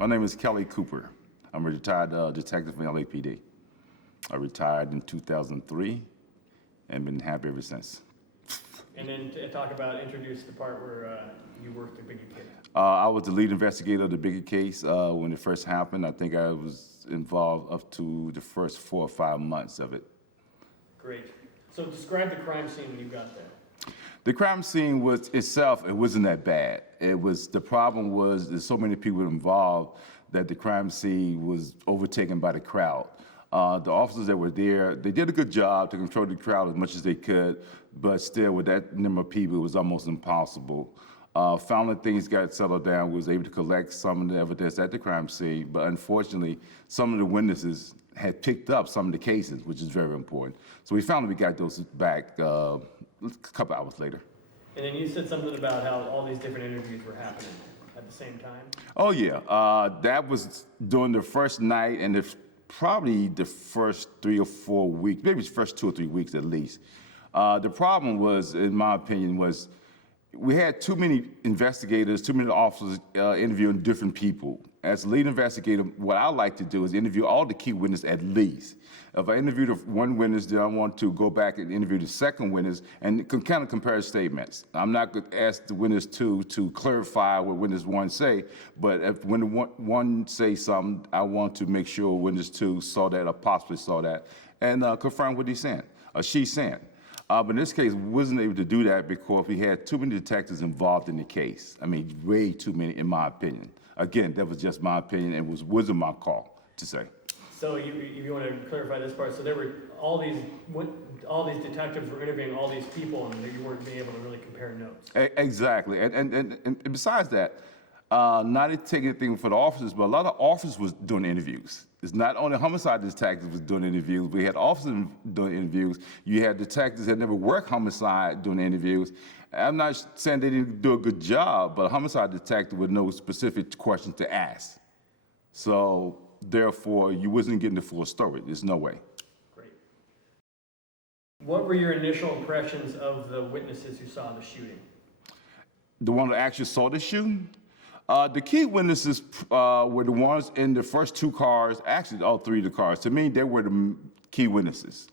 My name is Kelly Cooper. I'm a retired detective from LAPD. I retired in 2003 and been happy ever since. And then introduce the part where you worked the Biggie case. I was the lead investigator of the Biggie case when it first happened. I think I was involved up to the first 4 or 5 months of it. Great. So describe the crime scene when you got there. The crime scene was itself, it wasn't that bad. The problem was there's so many people involved that the crime scene was overtaken by the crowd. The officers that were there, they did a good job to control the crowd as much as they could, but still with that number of people, it was almost impossible. Finally, things got settled down. We was able to collect some of the evidence at the crime scene, but unfortunately, some of the witnesses had picked up some of the cases, which is very important. So we finally got those back a couple hours later. And then you said something about how all these different interviews were happening at the same time? Oh yeah, that was during the first night and probably the first 3 or 4 weeks, maybe the first 2 or 3 weeks at least. The problem was, in my opinion, was we had too many investigators, too many officers interviewing different people. As lead investigator, what I like to do is interview all the key witnesses at least. If I interview one witness, then I want to go back and interview the second witness and kind of compare statements. I'm not going to ask the witness two to clarify what witness one say, but if when one say something, I want to make sure witness two saw that or possibly saw that and confirm what he's saying or she's saying. But in this case, we wasn't able to do that because we had too many detectives involved in the case. I mean, way too many, in my opinion. Again, that was just my opinion and wasn't my call to say. So if you want to clarify this part, so there were all these detectives were interviewing all these people, and you weren't being able to really compare notes. Exactly, and besides that, not to take anything for the officers, but a lot of officers was doing interviews. It's not only homicide detectives was doing interviews. We had officers doing interviews. You had detectives that never worked homicide doing interviews. I'm not saying they didn't do a good job, but a homicide detective would know specific questions to ask. So therefore, you wasn't getting the full story. There's no way. Great. What were your initial impressions of the witnesses who saw the shooting? The one that actually saw the shooting? The key witnesses were the ones in the first 2 cars, actually all 3 of the cars. To me, they were the key witnesses.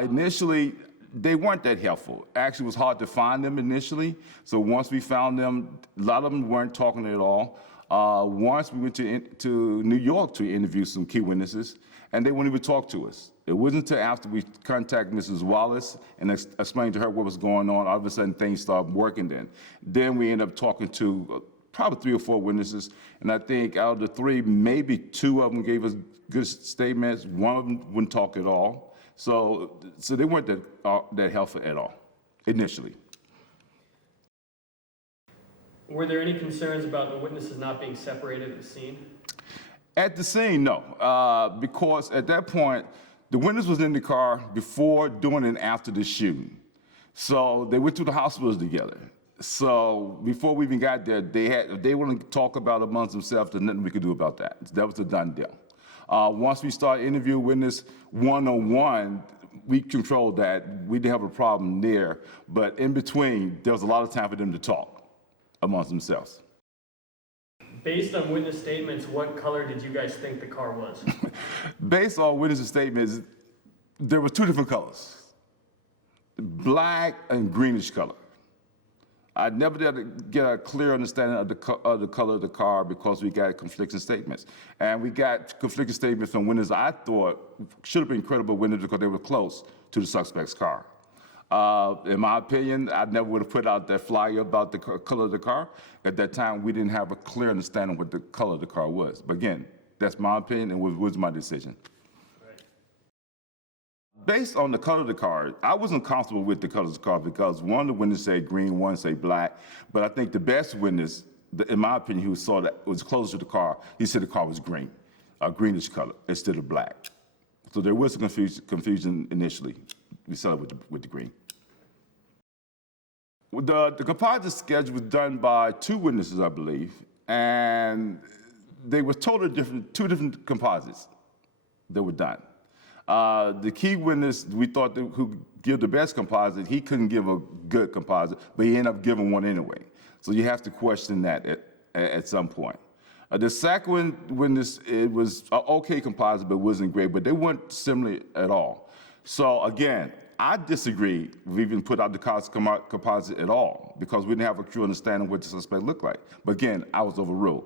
Initially, they weren't that helpful. Actually, it was hard to find them initially. So once we found them, a lot of them weren't talking at all. Once we went to New York to interview some key witnesses, and they wouldn't even talk to us. It wasn't until after we contacted Mrs. Wallace and explained to her what was going on, all of a sudden things started working then. Then we ended up talking to probably 3 or 4 witnesses, and I think out of the 3, maybe 2 of them gave us good statements. 1 of them wouldn't talk at all. So they weren't that helpful at all, initially. Were there any concerns about the witnesses not being separated at the scene? At the scene, no, because at that point, the witness was in the car before, during, and after the shooting. So they went to the hospitals together. So before we even got there, if they want to talk about it amongst themselves, there's nothing we could do about that. That was a done deal. Once we started interviewing witness one-on-one, we controlled that. We didn't have a problem there. But in between, there was a lot of time for them to talk amongst themselves. Based on witness statements, what color did you guys think the car was? Based on witness statements, there were 2 different colors, black and greenish color. I never did get a clear understanding of the color of the car because we got conflicting statements. And we got conflicting statements from witnesses I thought should have been credible witnesses because they were close to the suspect's car. In my opinion, I never would have put out that flyer about the color of the car. At that time, we didn't have a clear understanding of what the color of the car was. But again, that's my opinion and was my decision. Based on the color of the car, I wasn't comfortable with the color of the car because one of the witnesses said green, one said black. But I think the best witness, in my opinion, who saw that was closer to the car, he said the car was green, a greenish color instead of black. So there was some confusion initially. We saw it with the green. The composite sketch was done by 2 witnesses, I believe, and they were totally different, 2 different composites that were done. The key witness, we thought who give the best composite, he couldn't give a good composite, but he ended up giving one anyway. So you have to question that at some point. The second witness, it was an okay composite, but wasn't great, but they weren't similar at all. So again, I disagree with even put out the composite at all because we didn't have a true understanding of what the suspect looked like. But again, I was overruled.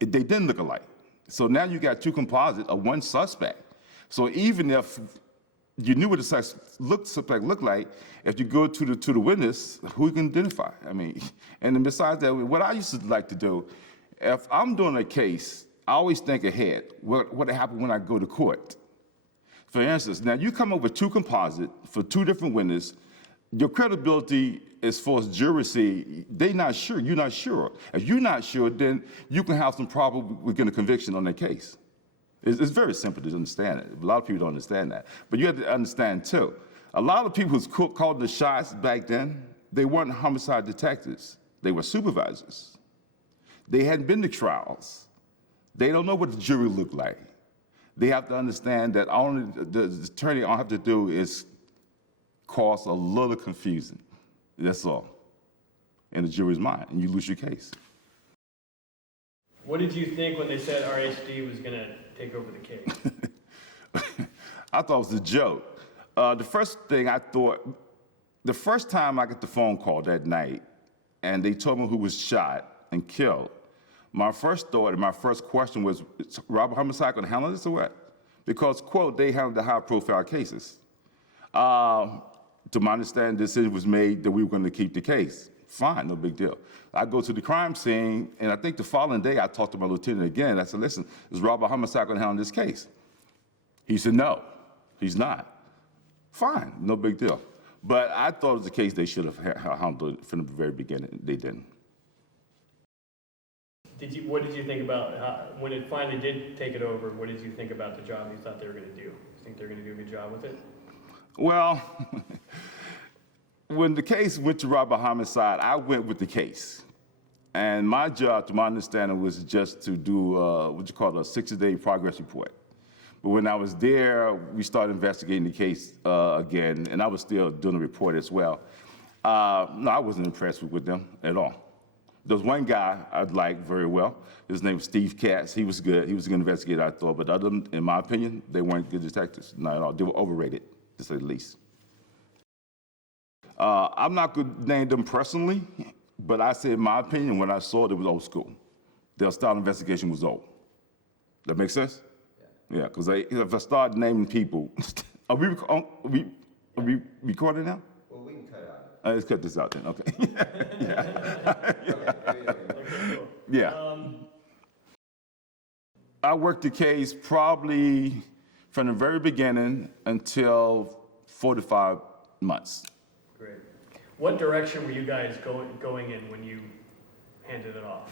They didn't look alike. So now you got two composites of one suspect. So even if you knew what the suspect looked like, if you go to the witness, who you can identify? I mean, and then besides that, what I used to like to do, if I'm doing a case, I always think ahead. What happened when I go to court? For instance, now you come up with two composites for two different witnesses. Your credibility as far as jury say, they're not sure, you're not sure. If you're not sure, then you can have some problem with getting a conviction on that case. It's very simple to understand it. A lot of people don't understand that. But you have to understand too, a lot of people who called the shots back then, they weren't homicide detectives. They were supervisors. They hadn't been to trials. They don't know what the jury looked like. They have to understand that only the attorney all have to do is cause a little confusion. That's all. In the jury's mind, and you lose your case. What did you think when they said RHD was going to take over the case? I thought it was a joke. The first thing I thought, the first time I got the phone call that night, and they told me who was shot and killed, my first thought and my first question was, is Robert Homicide going to handle this or what? Because, quote, they handle the high-profile cases. To my understanding, the decision was made that we were going to keep the case. Fine, no big deal. I go to the crime scene, and I think the following day I talked to my lieutenant again. I said, listen, is Robert Homicide going to handle this case? He said, no, he's not. Fine, no big deal. But I thought it was a case they should have handled it from the very beginning. They didn't. What did you think about when it finally did take it over? What did you think about the job you thought they were going to do? You think they're going to do a good job with it? Well, when the case went to Robert Homicide, I went with the case. And my job, to my understanding, was just to do what you call a 60-day progress report. But when I was there, we started investigating the case again, and I was still doing the report as well. No, I wasn't impressed with them at all. There was one guy I liked very well. His name was Steve Katz. He was good. He was a good investigator, I thought. But other than, in my opinion, they weren't good detectives, not at all. They were overrated, to say the least. I'm not going to name them personally, but I say in my opinion, when I saw it, it was old school. Their style of investigation was old. That make sense? Yeah, because if I start naming people, are we recording now? Well, we can cut it out. Let's cut this out then, okay. Yeah. Yeah. I worked the case probably from the very beginning until 4 to 5 months. Great. What direction were you guys going in when you handed it off?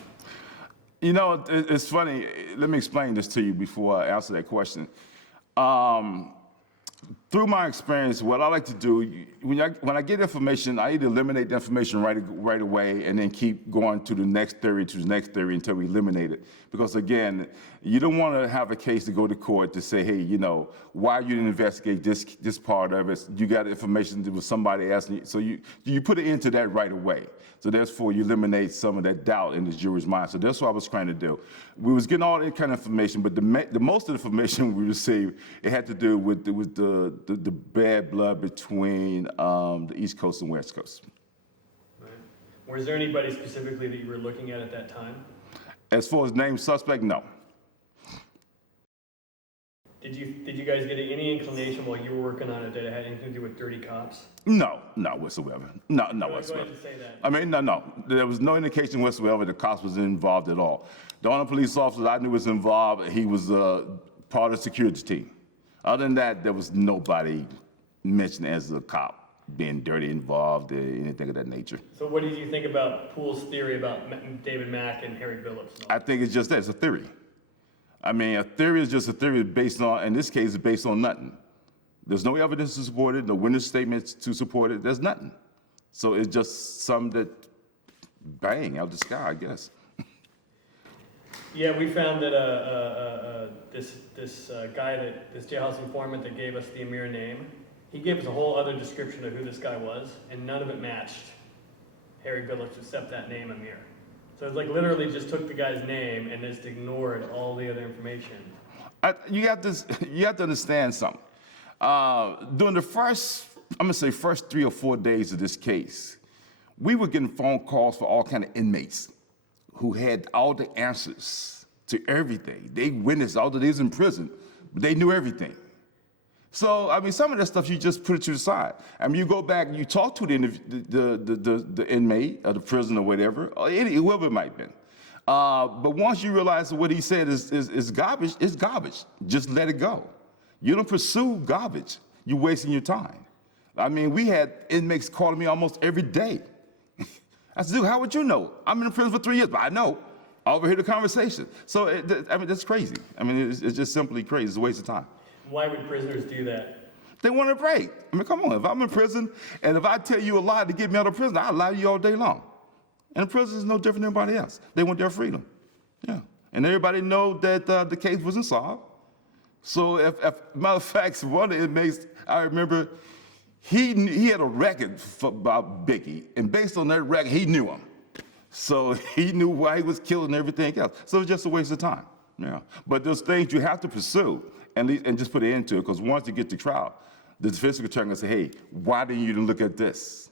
You know, it's funny. Let me explain this to you before I answer that question. Through my experience, what I like to do, when I get information, I either eliminate the information right away and then keep going to the next theory, until we eliminate it. Because again, you don't want to have a case to go to court to say, hey, you know, why you didn't investigate this part of it? You got information that was somebody asking you. So you put it into that right away. So therefore, you eliminate some of that doubt in the jury's mind. So that's what I was trying to do. We was getting all that kind of information, but the most of the information we received, it had to do with the bad blood between the East Coast and West Coast. Right. Was there anybody specifically that you were looking at that time? As far as named suspect, no. Did you guys get any inclination while you were working on it that it had anything to do with dirty cops? No, not whatsoever. No Go whatsoever. ahead and say that. I mean, no. There was no indication whatsoever the cops was involved at all. The only police officer I knew was involved, he was part of the security team. Other than that, there was nobody mentioned as a cop being dirty involved or anything of that nature. So what did you think about Poole's theory about David Mack and Harry Billups? I think it's just that, it's a theory. I mean, a theory is just a theory based on, in this case, it's based on nothing. There's no evidence to support it, no witness statements to support it, there's nothing. So it's just something that, bang, out of the sky, I guess. Yeah, we found that this guy, this jailhouse informant that gave us the Amir name, he gave us a whole other description of who this guy was, and none of it matched Harry Good, let's accept that name, Amir. So it's like literally just took the guy's name and just ignored all the other information. You have to understand something. During the first 3 or 4 days of this case, we were getting phone calls for all kind of inmates who had all the answers to everything. They witnessed all the days in prison, but they knew everything. So, I mean, some of that stuff, you just put it to the side. I mean, you go back and you talk to the inmate or the prisoner or whatever, or whoever it might have been. But once you realize that what he said is garbage, it's garbage. Just let it go. You don't pursue garbage. You're wasting your time. I mean, we had inmates calling me almost every day. I said, dude, how would you know? I'm in prison for 3 years, but I know. I overhear the conversation. So, I mean, that's crazy. I mean, it's just simply crazy. It's a waste of time. Why would prisoners do that? They want a break. I mean, come on. If I'm in prison and if I tell you a lie to get me out of prison, I'll lie to you all day long. And prison is no different than anybody else. They want their freedom. Yeah. And everybody know that the case wasn't solved. So if matter of fact, one of the inmates, I remember, he had a record about Biggie. And based on that record, he knew him. So he knew why he was killed and everything else. So it's just a waste of time. Yeah. But there's things you have to pursue and just put an end to it, because once you get to trial, the defense attorney will say, hey, why didn't you look at this?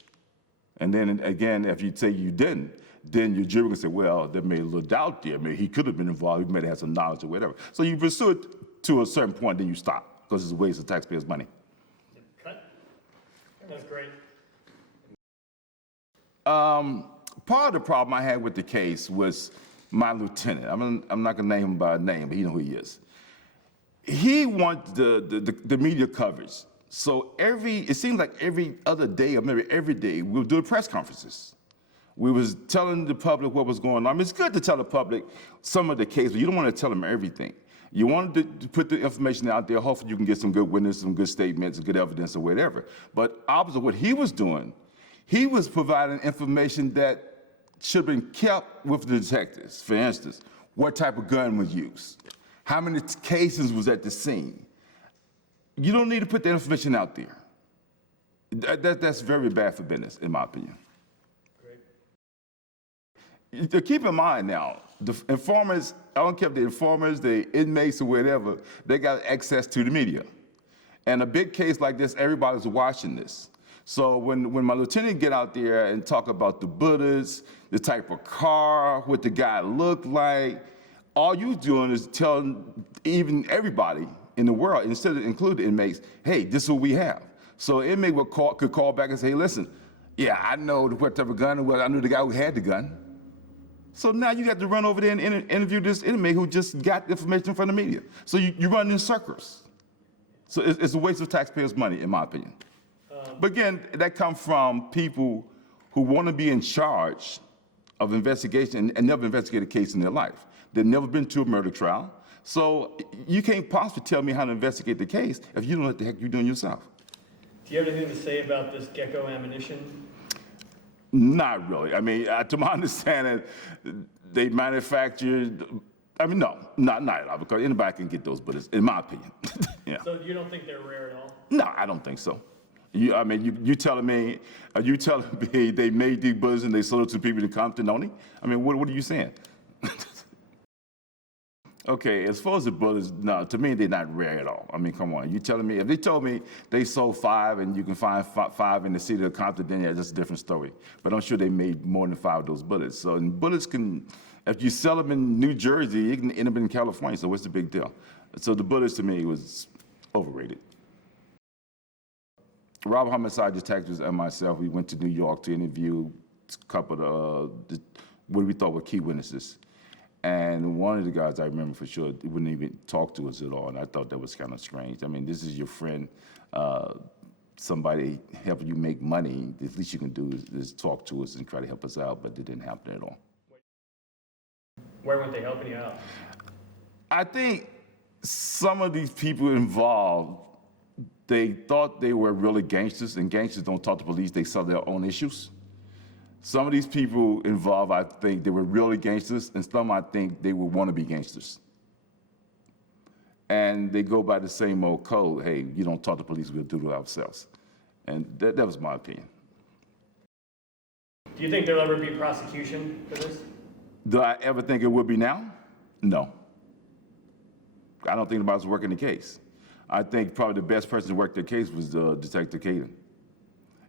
And then again, if you say you didn't, then your jury will say, well, there may be a little doubt there. Maybe he could have been involved. He may have had some knowledge or whatever. So you pursue it to a certain point, then you stop, because it's a waste of taxpayers' money. Cut. That's great. Part of the problem I had with the case was my lieutenant. I'm not going to name him by name, but you know who he is. He wants the media coverage. So it seems like every other day or maybe every day, we'll do press conferences. We was telling the public what was going on. I mean, it's good to tell the public some of the case, but you don't want to tell them everything. You want to put the information out there. Hopefully you can get some good witnesses, some good statements, good evidence or whatever. But opposite what he was doing, he was providing information that should have been kept with the detectives. For instance, what type of gun was used? How many cases was at the scene? You don't need to put that information out there. That's very bad for business, in my opinion. Great. To keep in mind now, the informants, I don't care if the informers, the inmates or whatever, they got access to the media. And a big case like this, everybody's watching this. So when my lieutenant get out there and talk about the bullets, the type of car, what the guy looked like, all you doing is telling even everybody in the world, instead of including inmates, hey, this is what we have. So an inmate could call back and say, hey, listen, yeah, I know what type of gun it was. I knew the guy who had the gun. So now you got to run over there and interview this inmate who just got information from the media. So you run in circles. So it's a waste of taxpayers' money, in my opinion. But again, that comes from people who want to be in charge of investigation and never investigated a case in their life. They've never been to a murder trial. So you can't possibly tell me how to investigate the case if you don't know what the heck you're doing yourself. Do you have anything to say about this gecko ammunition? Not really. I mean, to my understanding, they manufactured, I mean, no, not at all, because anybody can get those bullets, in my opinion. Yeah. So you don't think they're rare at all? No, I don't think so. You telling me they made these bullets and they sold it to people in Compton only? I mean, what are you saying? Okay, as far as the bullets, no, to me, they're not rare at all. I mean, come on. You telling me, if they told me they sold 5 and you can find 5 in the city of Compton, then yeah, that's a different story. But I'm sure they made more than 5 of those bullets. So, and bullets can, if you sell them in New Jersey, you can end up in California, so what's the big deal? So the bullets, to me, was overrated. Rob Homicide detectives and myself, we went to New York to interview a couple of what we thought were key witnesses. And one of the guys I remember for sure, he wouldn't even talk to us at all, and I thought that was kind of strange. I mean, this is your friend, somebody helping you make money. The least you can do is talk to us and try to help us out, but it didn't happen at all. Where weren't they helping you out? I think some of these people involved, they thought they were really gangsters, and gangsters don't talk to police, they solve their own issues. Some of these people involved, I think they were really gangsters, and some I think they were wannabe gangsters. And they go by the same old code, hey, you don't talk to police, we'll do it ourselves. And that was my opinion. Do you think there'll ever be prosecution for this? Do I ever think it would be now? No. I don't think anybody's working the case. I think probably the best person to work the case was Detective Caden.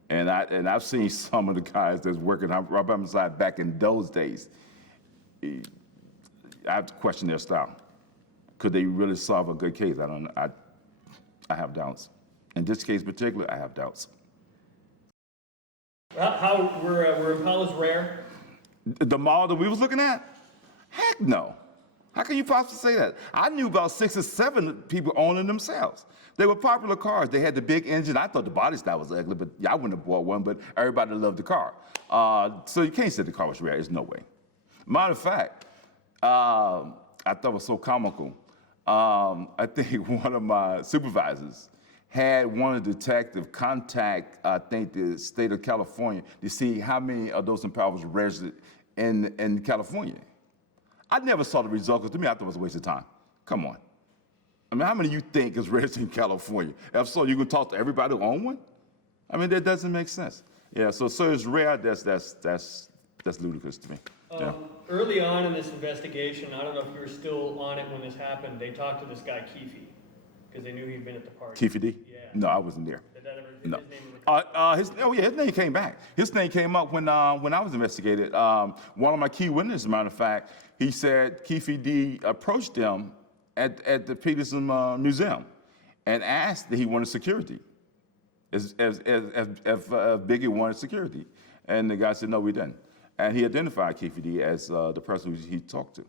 And I've seen some of the guys that's working robbery homicide back in those days. I have to question their style. Could they really solve a good case? I don't know. I have doubts. In this case in particular, I have doubts. How were Impalas rare? The model that we was looking at? Heck no. How can you possibly say that? I knew about 6 or 7 people owning themselves. They were popular cars. They had the big engine. I thought the body style was ugly, but I wouldn't have bought one, but everybody loved the car. So you can't say the car was rare. There's no way. Matter of fact, I thought it was so comical. I think one of my supervisors had one of the detectives contact, I think, the state of California to see how many of those Impalas were registered in California. I never saw the result, because to me, I thought it was a waste of time. Come on. I mean, how many of you think is registered in California? If so, you can talk to everybody who own one? I mean, that doesn't make sense. Yeah, so it's rare, that's ludicrous to me. Yeah. Early on in this investigation, I don't know if you were still on it when this happened, they talked to this guy, Keffe, because they knew he'd been at the party. Keffe D? Yeah. No, I wasn't there. Did that ever, No. his name ever come His name came back. His name came up when I was investigated. One of my key witnesses, as a matter of fact, he said Keffe D approached them at the Peterson Museum and asked that he wanted security, if Biggie wanted security. And the guy said, no, we didn't. And he identified Keffe D as the person who he talked to.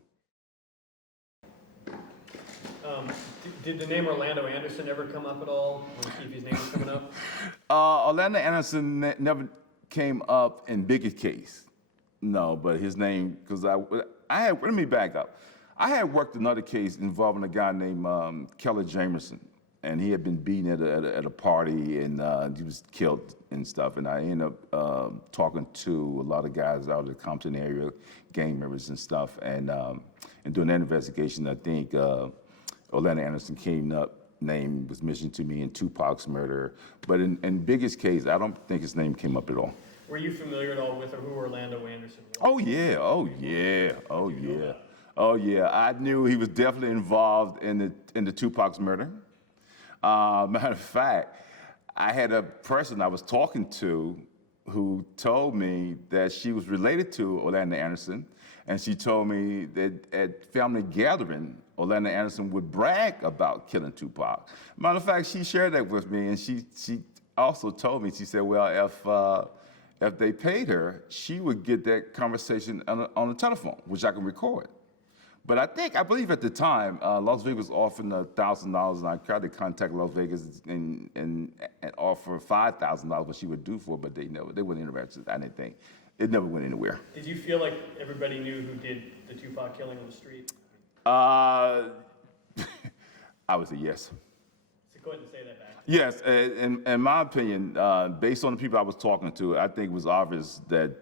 Did the name Orlando Anderson ever come up at all when Keffe's name was coming up? Orlando Anderson never came up in Biggie's case. No, but his name, because let me back up. I had worked another case involving a guy named Kelly Jamerson, and he had been beaten at a party, and he was killed and stuff. And I ended up talking to a lot of guys out of the Compton area, gang members and stuff. And doing that investigation, I think Orlando Anderson came up, name was mentioned to me in Tupac's murder. But in Biggie's case, I don't think his name came up at all. Were you familiar at all with who Orlando Anderson was? Oh yeah, oh yeah, oh yeah, oh yeah. I knew he was definitely involved in the Tupac's murder. Matter of fact, I had a person I was talking to who told me that she was related to Orlando Anderson, and she told me that at family gathering, Orlando Anderson would brag about killing Tupac. Matter of fact, she shared that with me, and she also told me, she said, well, if they paid her, she would get that conversation on the telephone, which I can record. But I believe at the time, Las Vegas offered $1,000, and I tried to contact Las Vegas and offer $5,000 what she would do for it, but they weren't interested. I didn't think. It never went anywhere. Did you feel like everybody knew who did the Tupac killing on the street? I would say yes. So go ahead and say that back. Yes, in my opinion, based on the people I was talking to, I think it was obvious that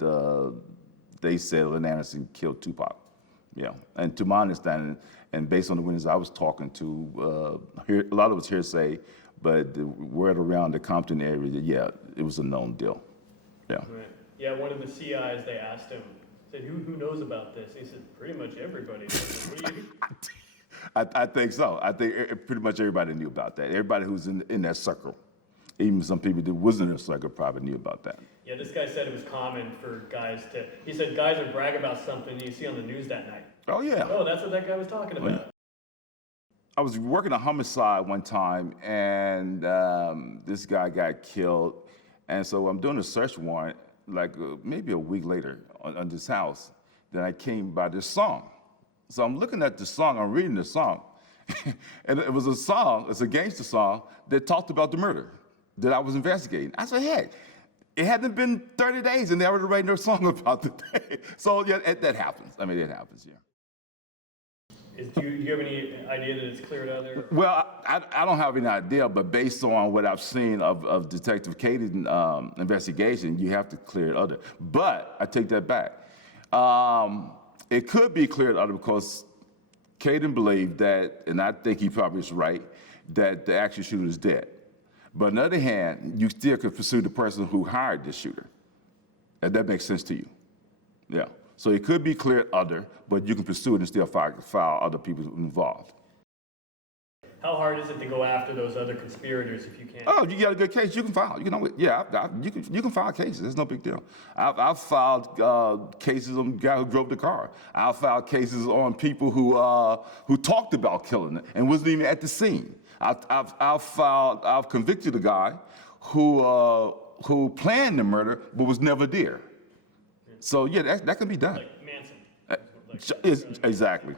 they said Orlando Anderson killed Tupac. Yeah, and to my understanding, and based on the witnesses I was talking to, a lot of it was hearsay, but the word around the Compton area, yeah, it was a known deal. Yeah. Right. Yeah, one of the CIs, they asked him, said, who knows about this? He said, pretty much everybody knows. What do you I think so. I think pretty much everybody knew about that. Everybody who's in that circle, even some people that wasn't in the circle probably knew about that. Yeah, this guy said it was common for guys he said guys would brag about something you see on the news that night. Oh, yeah. Oh, that's what that guy was talking about. Yeah. I was working a homicide one time, and this guy got killed. And so I'm doing a search warrant, like maybe a week later on this house. Then I came by this song. So I'm looking at the song, I'm reading the song. And it was a song, it's a gangster song, that talked about the murder that I was investigating. I said, heck, it hadn't been 30 days and they already writing their song about the day. So yeah, that happens. I mean, it happens, yeah. Do you have any idea that it's cleared out there? Well, I don't have any idea, but based on what I've seen of Detective Caden's investigation, you have to clear it other. But I take that back. It could be cleared other because Caden believed that, and I think he probably is right, that the actual shooter is dead. But on the other hand, you still could pursue the person who hired the shooter. If that makes sense to you. Yeah. So it could be cleared other, but you can pursue it and still file other people involved. How hard is it to go after those other conspirators if you can't? Oh, you got a good case, you can file. You can always, yeah, you can file cases. It's no big deal. I've filed cases on the guy who drove the car. I've filed cases on people who talked about killing it and wasn't even at the scene. I've convicted a guy who planned the murder but was never there. So yeah, that can be done. Like Manson. Exactly.